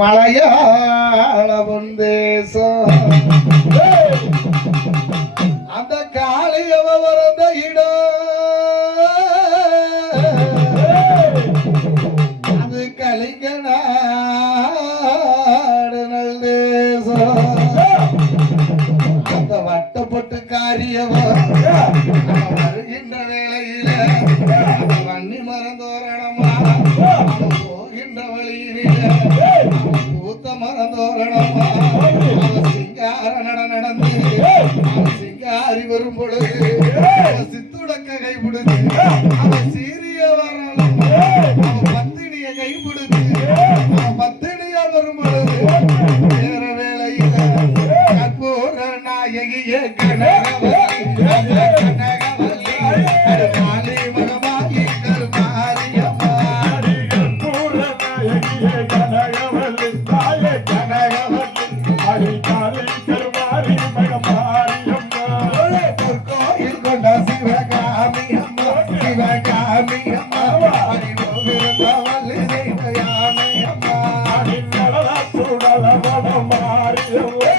மலையாள தேசம் அந்த காளியவ வரந்த இடம் அது கலிங்க நாடு நல் தேசம் அந்த வட்டப்பட்டு காரியவ வருகின்ற வேளையில வன்னி மறந்தோரணமா போகின்ற வழியில பூத்த மறந்தோரணமா சிங்கார நடந்து சிங்காரி வரும் பொழுது சித்துடக்க கைப்பிடுது அவன் சீரிய வரணும் அவன் பத்தினிய கைப்பிடுது அவன் பத்தினிய வரும் பொழுது வேற வேளையில கற்பூர நாயகிய கனகவல்லி கனகவல்லி காளி மகமாயி கருமாரியம்மா கற்பூர நாயகிய கனகவல்லி காளி கனகவல்லி காளி கருமாரி மகமாரியம்மா பொற்கோயில் கொண்ட சிவகாமி அம்மா சிவகாமி அம்மா பரிவோவிருந்தவல்லி தெய்வயாமி அம்மா சுடல மகமாரியம்மா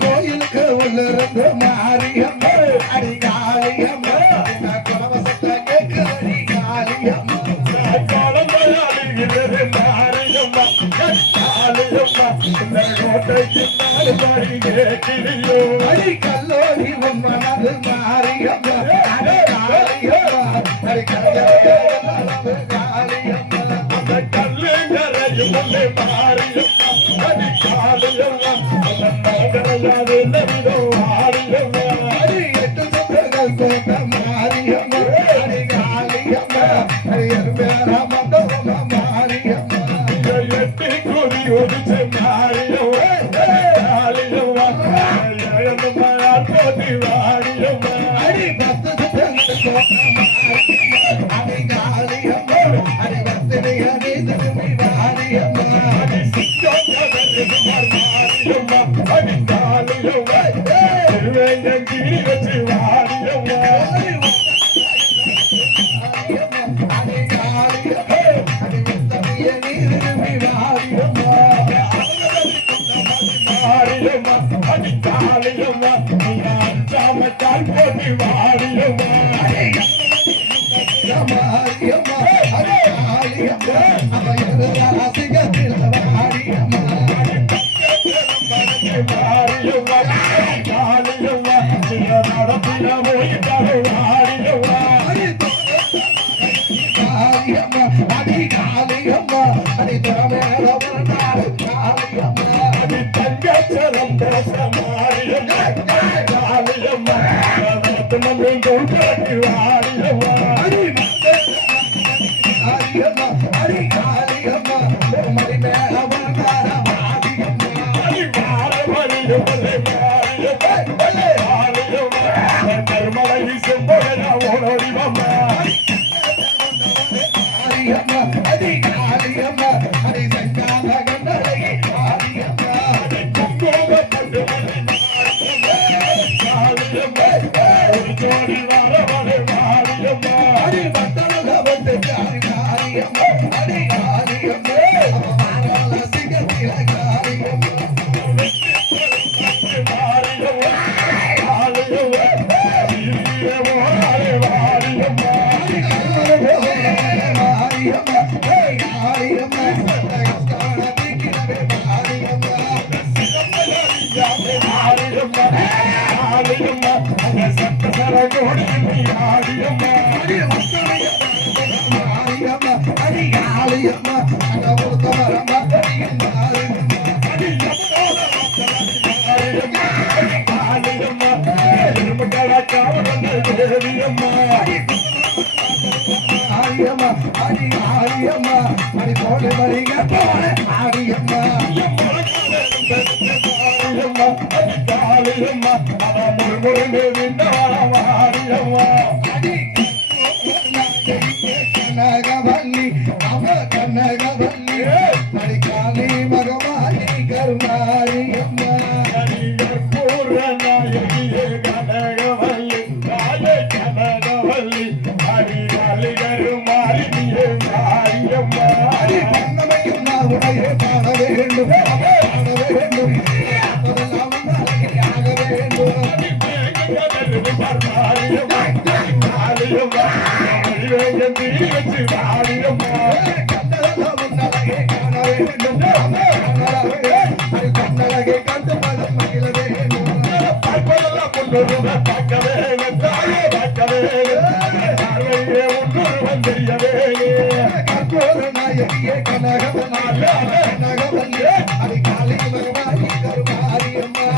கோயிலுக்கு உள்ளிருந்து மாரியம்மா அடி காளியம்மா குலவசத்தை கேட்குது காளியம்மா அடி கல்லோடி மனது மாரியம்மா அடி காளியம்மா அடி காளியம்மா அந்த கல்லுங்கரையும் மாரியம்மா அடி காளியம்மா அடி எட்டு சொந்தங்கள் போட்ட மாரியம்மா அடி காளியம்மா அடி எருமேரா மண்டபமா மாரியம்மா எட்டி கொடி ஒடிச்ச மாரியம்மா காளியம்மா போட்டி வாரியம்மா அடி பத்து சொந்தங்கள் போட்ட மாரியம்மா அடி காளியம்மா அடி பத்தினி அடி திரும்பி வாரியம்மா அடி சிங்கம் மாரியம்மா அடி காளியம்மா திருவேங்கி வச்சு வாரியம்மா அடி காளியம்மா அடி முத்தமிய நீருமி வாரியம்மா மாரியம்மா அடி காளியம்மா அஞ்சாமத்தால் போட்டி வாரியம்மா மாரியம்மா அடி காளியம்மா அவையது ராசிகத்தில் வாரியம்மா மாரியம்மா காளியம்மா நடத்தின போயிட்டாரு வாரியம்மா மாரியம்மா அடி காளியம்மா அடி திறமேல வரனாரு காளியம்மா அடி தங்கச்சரம் பேச மாரியம்மா காளியம்மா நம்ம கூட்டி வாரியம்மா அடி மாரியம்மா அடி காளியம்மா மணி மேல வரனாரு கருமலை செம்பகையா ஓடிவம்மா அடி காளியம்மா அடி சங்கால கண்டலை காளியம்மா அடி குங்கும பரகோடி ஆடியம்மா மாரியம்மா அடி காளியம்மா அங்க ஒருத்த வரம்மா ஆரியம்மா அடி ஆரியம்மா அடி போல மரிங்க போல ஆரியம்மா அடி கனகவல்லி அவ கனகவல்லி அடி காளி மகமாரி கருமாரியம்மா அடி பங்கமையும் நான் உடையே பாட வேண்டும் பாட வேண்டும் அதெல்லாம் ஆக வேண்டும் கண்ணழகே காண வேண்டும் கண்ணழகே கண்டு மனம் மகிழ வேண்டும் கற்போர நாயகியே கனகவல்லி அடி காளி மகமாரி கருமாரியம்மா